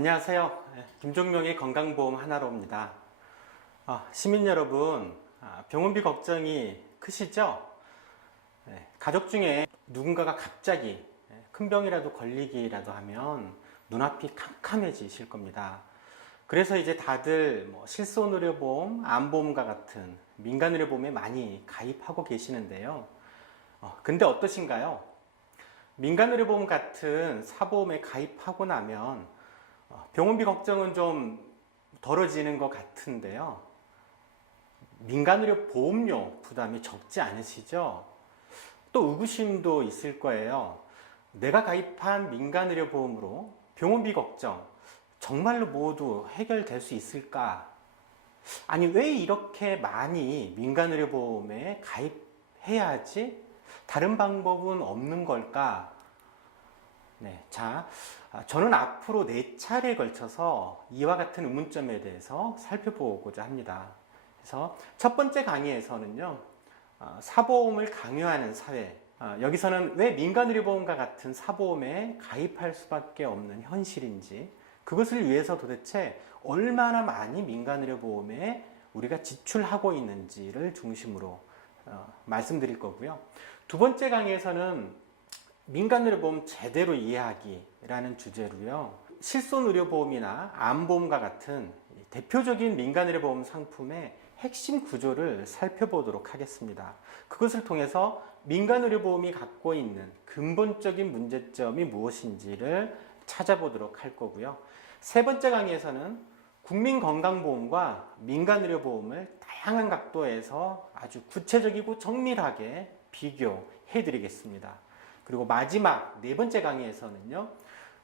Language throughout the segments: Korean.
안녕하세요. 김종명의 건강보험 하나로입니다. 시민 여러분, 병원비 걱정이 크시죠? 가족 중에 누군가가 갑자기 큰 병이라도 걸리기라도 하면 눈앞이 캄캄해지실 겁니다. 그래서 이제 다들 실손의료보험, 암보험과 같은 민간의료보험에 많이 가입하고 계시는데요. 근데 어떠신가요? 민간의료보험 같은 사보험에 가입하고 나면 병원비 걱정은 좀 덜어지는 것 같은데요. 민간의료 보험료 부담이 적지 않으시죠? 또 의구심도 있을 거예요. 내가 가입한 민간의료보험으로 병원비 걱정 정말로 모두 해결될 수 있을까? 아니, 왜 이렇게 많이 민간의료보험에 가입해야 하지? 다른 방법은 없는 걸까? 저는 앞으로 4차례에 걸쳐서 이와 같은 의문점에 대해서 살펴보고자 합니다. 그래서 첫 번째 강의에서는요, 사보험을 강요하는 사회, 여기서는 왜 민간의료보험과 같은 사보험에 가입할 수밖에 없는 현실인지, 그것을 위해서 도대체 얼마나 많이 민간의료보험에 우리가 지출하고 있는지를 중심으로 말씀드릴 거고요. 두 번째 강의에서는 민간의료보험 제대로 이해하기라는 주제로요. 실손의료보험이나 암보험과 같은 대표적인 민간의료보험 상품의 핵심 구조를 살펴보도록 하겠습니다. 그것을 통해서 민간의료보험이 갖고 있는 근본적인 문제점이 무엇인지를 찾아보도록 할 거고요. 세 번째 강의에서는 국민건강보험과 민간의료보험을 다양한 각도에서 아주 구체적이고 정밀하게 비교해 드리겠습니다. 그리고 마지막 4번째 강의에서는요,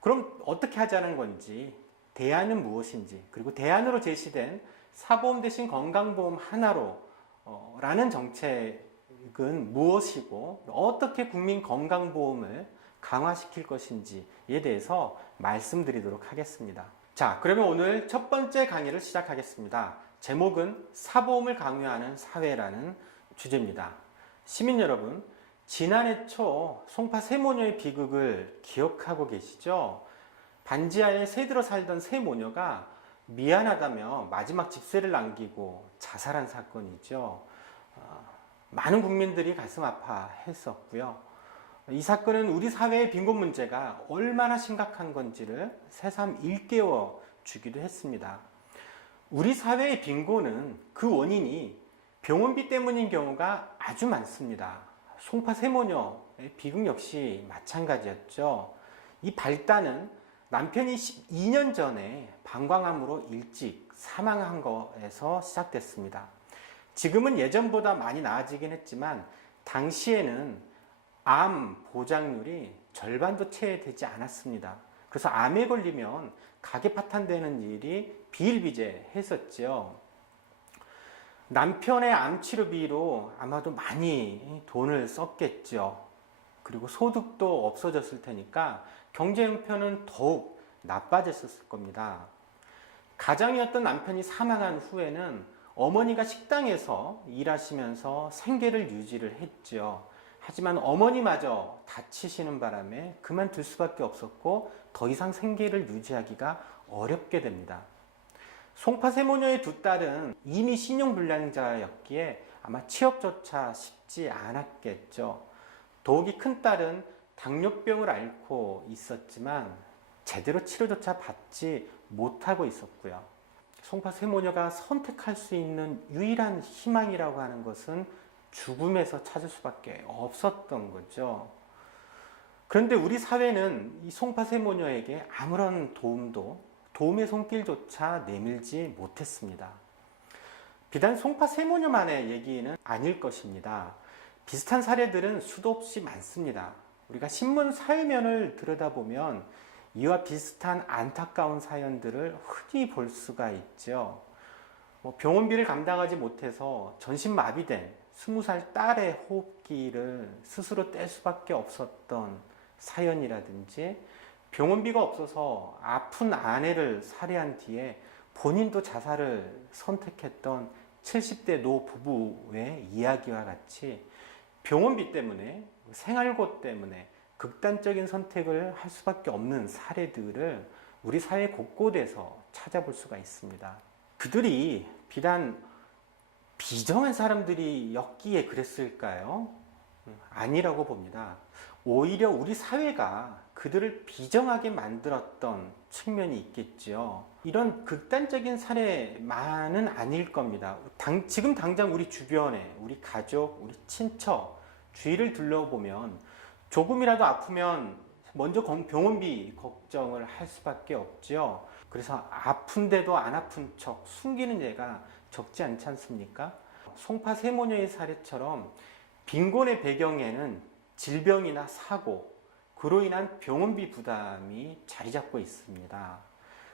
그럼 어떻게 하자는 건지, 대안은 무엇인지, 그리고 대안으로 제시된 사보험 대신 건강보험 하나로 라는 정책은 무엇이고 어떻게 국민건강보험을 강화시킬 것인지에 대해서 말씀드리도록 하겠습니다. 자, 그러면 오늘 첫 번째 강의를 시작하겠습니다. 제목은 사보험을 강요하는 사회라는 주제입니다. 시민 여러분, 지난해 초 송파 세모녀의 비극을 기억하고 계시죠? 반지하에 새들어 살던 세모녀가 미안하다며 마지막 집세를 남기고 자살한 사건이죠. 많은 국민들이 가슴 아파했었고요. 이 사건은 우리 사회의 빈곤 문제가 얼마나 심각한 건지를 새삼 일깨워 주기도 했습니다. 우리 사회의 빈곤은 그 원인이 병원비 때문인 경우가 아주 많습니다. 송파 세모녀의 비극 역시 마찬가지였죠. 이 발단은 남편이 12년 전에 방광암으로 일찍 사망한 거에서 시작됐습니다. 지금은 예전보다 많이 나아지긴 했지만 당시에는 암 보장률이 절반도 채 되지 않았습니다. 그래서 암에 걸리면 가계 파탄되는 일이 비일비재했었죠. 남편의 암치료비로 아마도 많이 돈을 썼겠죠. 그리고 소득도 없어졌을 테니까 경제 형편은 더욱 나빠졌을 겁니다. 가장이었던 남편이 사망한 후에는 어머니가 식당에서 일하시면서 생계를 유지를 했죠. 하지만 어머니마저 다치시는 바람에 그만둘 수밖에 없었고 더 이상 생계를 유지하기가 어렵게 됩니다. 송파 세모녀의 두 딸은 이미 신용불량자였기에 아마 취업조차 쉽지 않았겠죠. 더욱이 큰 딸은 당뇨병을 앓고 있었지만 제대로 치료조차 받지 못하고 있었고요. 송파 세모녀가 선택할 수 있는 유일한 희망이라고 하는 것은 죽음에서 찾을 수밖에 없었던 거죠. 그런데 우리 사회는 이 송파 세모녀에게 아무런 도움의 손길조차 내밀지 못했습니다. 비단 송파 세모녀만의 얘기는 아닐 것입니다. 비슷한 사례들은 수도 없이 많습니다. 우리가 신문 사회면을 들여다보면 이와 비슷한 안타까운 사연들을 흔히 볼 수가 있죠. 병원비를 감당하지 못해서 전신마비된 20살 딸의 호흡기를 스스로 뗄 수밖에 없었던 사연이라든지, 병원비가 없어서 아픈 아내를 살해한 뒤에 본인도 자살을 선택했던 70대 노 부부의 이야기와 같이 병원비 때문에, 생활고 때문에 극단적인 선택을 할 수밖에 없는 사례들을 우리 사회 곳곳에서 찾아볼 수가 있습니다. 그들이 비단 비정한 사람들이었기에 그랬을까요? 아니라고 봅니다. 오히려 우리 사회가 그들을 비정하게 만들었던 측면이 있겠죠. 이런 극단적인 사례만은 아닐 겁니다. 지금 당장 우리 주변에 우리 가족, 우리 친척, 주위를 둘러보면 조금이라도 아프면 먼저 병원비 걱정을 할 수밖에 없죠. 그래서 아픈데도 안 아픈 척 숨기는 예가 적지 않지 않습니까? 송파 세모녀의 사례처럼 빈곤의 배경에는 질병이나 사고, 그로 인한 병원비 부담이 자리 잡고 있습니다.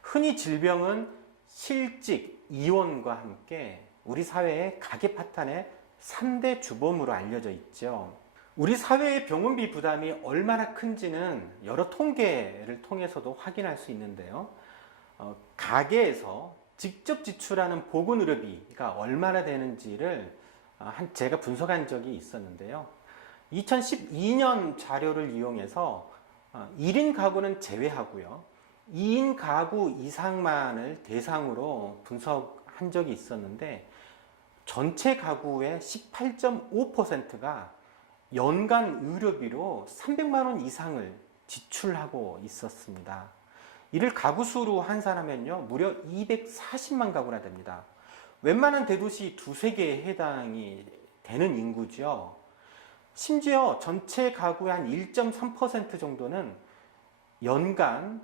흔히 질병은 실직, 이혼과 함께 우리 사회의 가계 파탄의 3대 주범으로 알려져 있죠. 우리 사회의 병원비 부담이 얼마나 큰지는 여러 통계를 통해서도 확인할 수 있는데요. 가계에서 직접 지출하는 보건의료비가 얼마나 되는지를 제가 분석한 적이 있었는데요. 2012년 자료를 이용해서 1인 가구는 제외하고요. 2인 가구 이상만을 대상으로 분석한 적이 있었는데 전체 가구의 18.5%가 연간 의료비로 300만 원 이상을 지출하고 있었습니다. 이를 가구 수로 환산하면요, 무려 240만 가구나 됩니다. 웬만한 대도시 두세 개에 해당이 되는 인구죠. 심지어 전체 가구의 한 1.3% 정도는 연간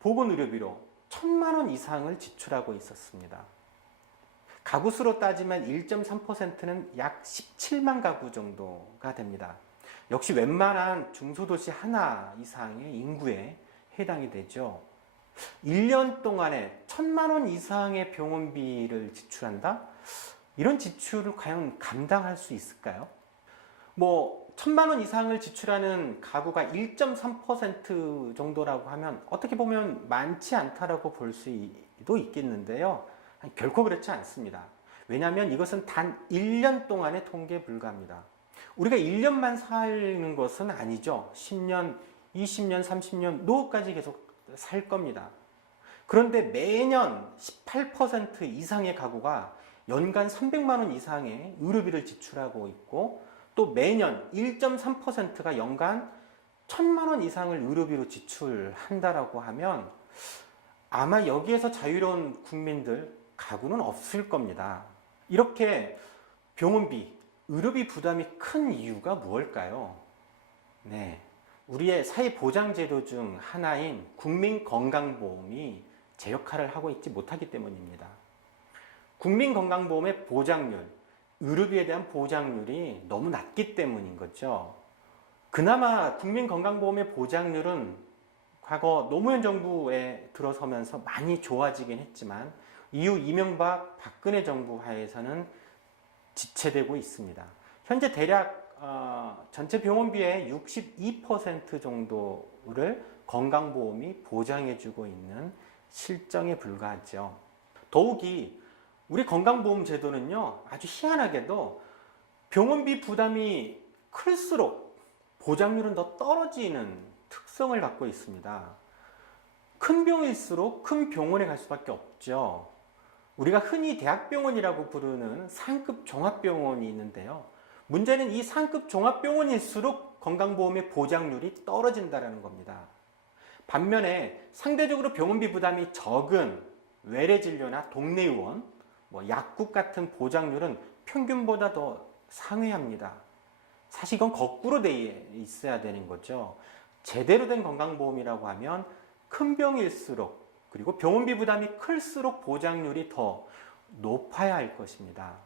보건의료비로 1,000만 원 이상을 지출하고 있었습니다. 가구 수로 따지면 1.3%는 약 17만 가구 정도가 됩니다. 역시 웬만한 중소도시 하나 이상의 인구에 해당이 되죠. 1년 동안에 1,000만 원 이상의 병원비를 지출한다? 이런 지출을 과연 감당할 수 있을까요? 1,000만 원 이상을 지출하는 가구가 1.3% 정도라고 하면 어떻게 보면 많지 않다라고 볼 수도 있겠는데요. 결코 그렇지 않습니다. 왜냐하면 이것은 단 1년 동안의 통계에 불과합니다. 우리가 1년만 사는 것은 아니죠. 10년, 20년, 30년, 노후까지 계속 살 겁니다. 그런데 매년 18% 이상의 가구가 연간 300만 원 이상의 의료비를 지출하고 있고 또 매년 1.3%가 연간 1,000만 원 이상을 의료비로 지출한다라고 하면 아마 여기에서 자유로운 국민들 가구는 없을 겁니다. 이렇게 병원비, 의료비 부담이 큰 이유가 무엇일까요? 네, 우리의 사회보장제도 중 하나인 국민건강보험이 제 역할을 하고 있지 못하기 때문입니다. 국민건강보험의 보장률, 의료비에 대한 보장률이 너무 낮기 때문인 거죠. 그나마 국민건강보험의 보장률은 과거 노무현 정부에 들어서면서 많이 좋아지긴 했지만 이후 이명박, 박근혜 정부 하에서는 지체되고 있습니다. 현재 대략 전체 병원비의 62% 정도를 건강보험이 보장해주고 있는 실정에 불과하죠. 더욱이 우리 건강보험 제도는요, 아주 희한하게도 병원비 부담이 클수록 보장률은 더 떨어지는 특성을 갖고 있습니다. 큰 병일수록 큰 병원에 갈 수밖에 없죠. 우리가 흔히 대학병원이라고 부르는 상급 종합병원이 있는데요. 문제는 이 상급 종합병원일수록 건강보험의 보장률이 떨어진다는 겁니다. 반면에 상대적으로 병원비 부담이 적은 외래진료나 동네의원, 약국 같은 보장률은 평균보다 더 상회합니다. 사실 이건 거꾸로 돼 있어야 되는 거죠. 제대로 된 건강보험이라고 하면 큰 병일수록 그리고 병원비 부담이 클수록 보장률이 더 높아야 할 것입니다.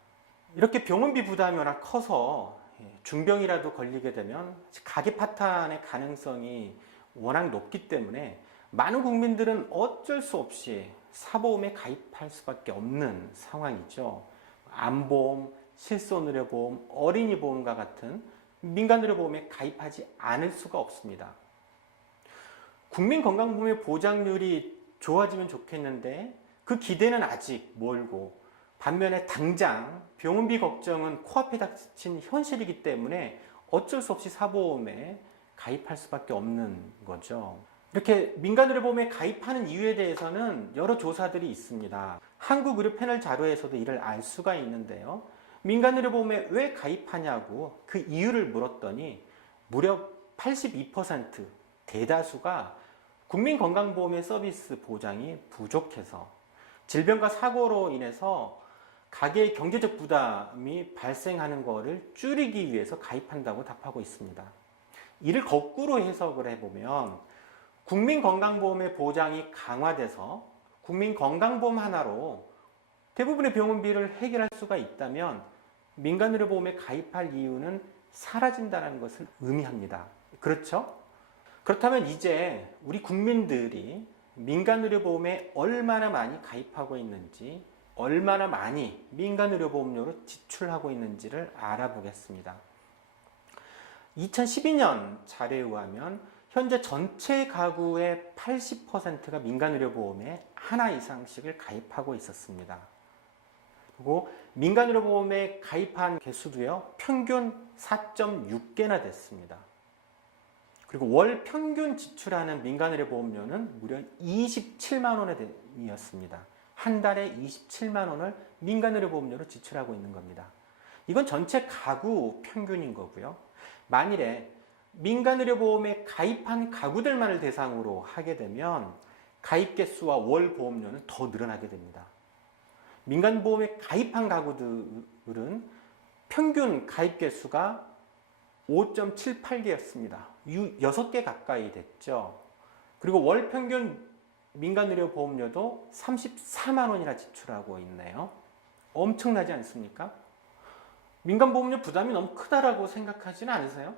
이렇게 병원비 부담이 워낙 커서 중병이라도 걸리게 되면 가계 파탄의 가능성이 워낙 높기 때문에 많은 국민들은 어쩔 수 없이 사보험에 가입할 수밖에 없는 상황이죠. 암보험, 실손의료보험, 어린이보험과 같은 민간의료보험에 가입하지 않을 수가 없습니다. 국민건강보험의 보장률이 좋아지면 좋겠는데 그 기대는 아직 멀고 반면에 당장 병원비 걱정은 코앞에 닥친 현실이기 때문에 어쩔 수 없이 사보험에 가입할 수밖에 없는 거죠. 이렇게 민간의료보험에 가입하는 이유에 대해서는 여러 조사들이 있습니다. 한국의료 패널 자료에서도 이를 알 수가 있는데요. 민간의료보험에 왜 가입하냐고 그 이유를 물었더니 무려 82% 대다수가 국민건강보험의 서비스 보장이 부족해서 질병과 사고로 인해서 가계의 경제적 부담이 발생하는 것을 줄이기 위해서 가입한다고 답하고 있습니다. 이를 거꾸로 해석을 해보면 국민건강보험의 보장이 강화돼서 국민건강보험 하나로 대부분의 병원비를 해결할 수가 있다면 민간의료보험에 가입할 이유는 사라진다는 것을 의미합니다. 그렇죠? 그렇다면 이제 우리 국민들이 민간의료보험에 얼마나 많이 가입하고 있는지, 얼마나 많이 민간의료보험료로 지출하고 있는지를 알아보겠습니다. 2012년 자료에 의하면 현재 전체 가구의 80%가 민간의료보험에 하나 이상씩을 가입하고 있었습니다. 그리고 민간의료보험에 가입한 개수도요, 평균 4.6개나 됐습니다. 그리고 월 평균 지출하는 민간의료보험료는 무려 27만 원이었습니다. 한 달에 27만 원을 민간의료보험료로 지출하고 있는 겁니다. 이건 전체 가구 평균인 거고요. 만일에 민간의료보험에 가입한 가구들만을 대상으로 하게 되면 가입 개수와 월 보험료는 더 늘어나게 됩니다. 민간보험에 가입한 가구들은 평균 가입 개수가 5.78개였습니다. 6개 가까이 됐죠. 그리고 월 평균 민간의료보험료도 34만 원이나 지출하고 있네요. 엄청나지 않습니까? 민간보험료 부담이 너무 크다라고 생각하지는 않으세요?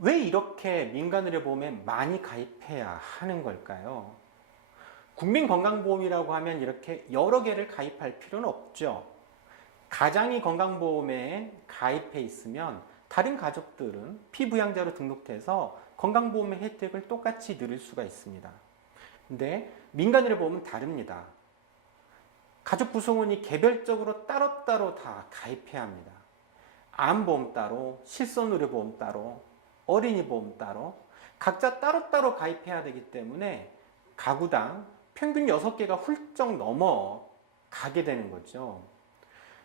왜 이렇게 민간의료보험에 많이 가입해야 하는 걸까요? 국민건강보험이라고 하면 이렇게 여러 개를 가입할 필요는 없죠. 가장이 건강보험에 가입해 있으면 다른 가족들은 피부양자로 등록돼서 건강보험의 혜택을 똑같이 누릴 수가 있습니다. 근데 민간의료보험은 다릅니다. 가족 구성원이 개별적으로 따로따로 다 가입해야 합니다. 암보험 따로, 실손의료보험 따로, 어린이보험 따로 각자 따로따로 가입해야 되기 때문에 가구당 평균 6개가 훌쩍 넘어가게 되는 거죠.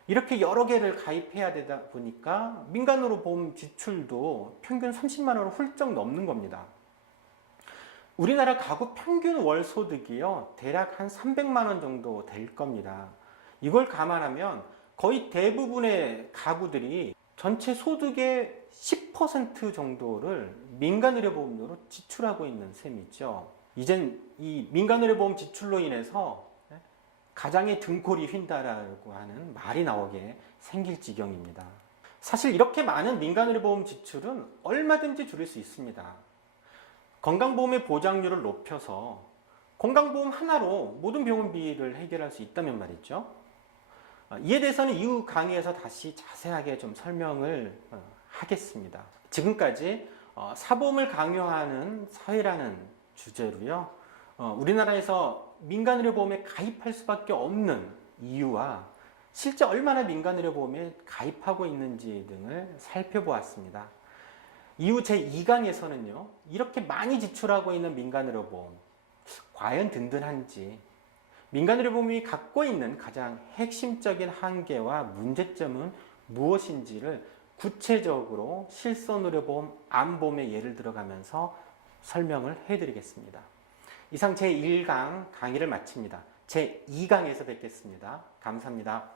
이렇게 여러 개를 가입해야 되다 보니까 민간으로 보험 지출도 평균 30만 원을 훌쩍 넘는 겁니다. 우리나라 가구 평균 월 소득이요, 대략 한 300만 원 정도 될 겁니다. 이걸 감안하면 거의 대부분의 가구들이 전체 소득의 10% 정도를 민간의료보험료로 지출하고 있는 셈이죠. 이젠 이 민간의료보험 지출로 인해서 가장의 등골이 휜다라고 하는 말이 나오게 생길 지경입니다. 사실 이렇게 많은 민간의료보험 지출은 얼마든지 줄일 수 있습니다. 건강보험의 보장률을 높여서 건강보험 하나로 모든 병원비를 해결할 수 있다면 말이죠. 이에 대해서는 이후 강의에서 다시 자세하게 좀 설명을 하겠습니다. 지금까지 사보험을 강요하는 사회라는 주제로요, 우리나라에서 민간의료보험에 가입할 수밖에 없는 이유와 실제 얼마나 민간의료보험에 가입하고 있는지 등을 살펴보았습니다. 이후 제2강에서는요, 이렇게 많이 지출하고 있는 민간의료보험, 과연 든든한지, 민간의료보험이 갖고 있는 가장 핵심적인 한계와 문제점은 무엇인지를 구체적으로 실손의료보험, 암보험의 예를 들어가면서 설명을 해드리겠습니다. 이상 제1강 강의를 마칩니다. 제2강에서 뵙겠습니다. 감사합니다.